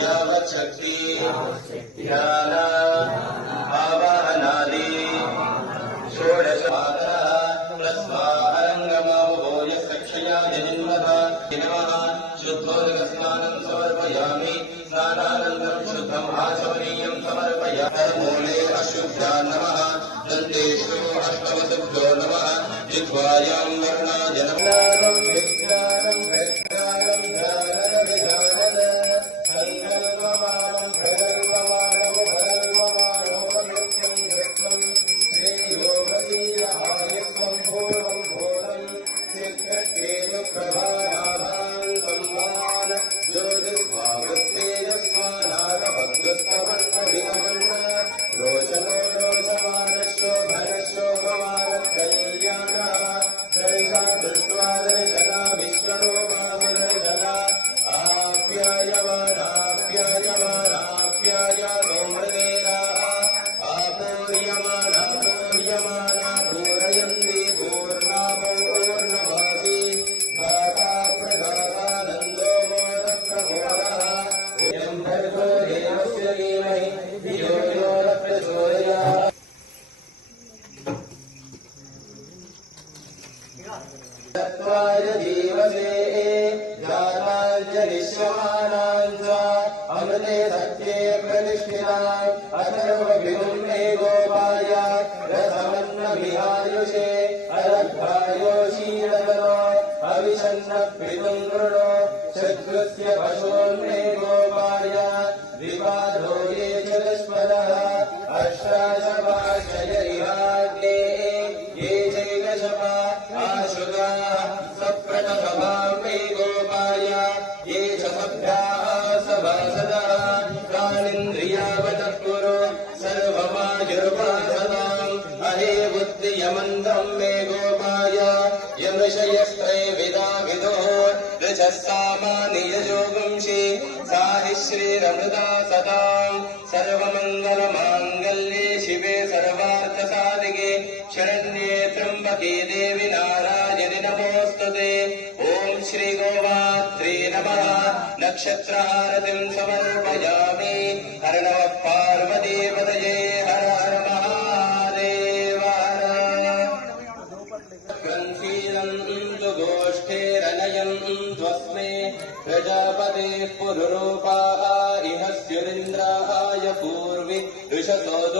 यावच्छक्ति ध्यान आवाहनादि षोडशमातरङ्गमोय कक्षया जन्मः शुद्धोदकस्नानं समर्पयामि स्नानानन्तरं शुद्धम् आचमनीयं समर्पयामि मूले अशुद्धा नमः दन्तेषु अष्टवसुभ्यो नमः जिह्वायां वर्णाय नमः अमृते सत्ये प्रतिष्ठिता अथर्वभिमुन्ने गोपाय रसमन्नभिहायुषे अरद्धायो शीलदनो अविशन्न प्रीतं कृणो शत्रुस्य पशोन्ने गोपाय विवादो ये चतुष्पदः अष्टाशपाशय इहाग्ने ये चैकशपा आशुगा सप्रतसभां मे गोपाय ये च सभ्याः सभासदः प्राणिन्द्रियावतः कुरु सर्वमायुर्वासदाम् अहे बुद्धियमन्त्रं मे गोपाय यमृषयस्त्रैविदा विदो ऋचः सामानियजोगुंषि साहि श्रीरमृता सदाम् सर्वमङ्गलमाङ्गल्ये शिवे सर्वार्थसाधिके शरण्ये त्र्यम्बके देवि नारायणि नमोऽस्तुते। ॐ श्रीगोमात्रे नमः। नक्षत्रहारतिं समर्पयामि। हर नमः पार्वतीपतये हर हर महादेव ग्रन्थीरन्तु गोष्ठेरनयन्तु अस्मे प्रजापतेः पुरुरो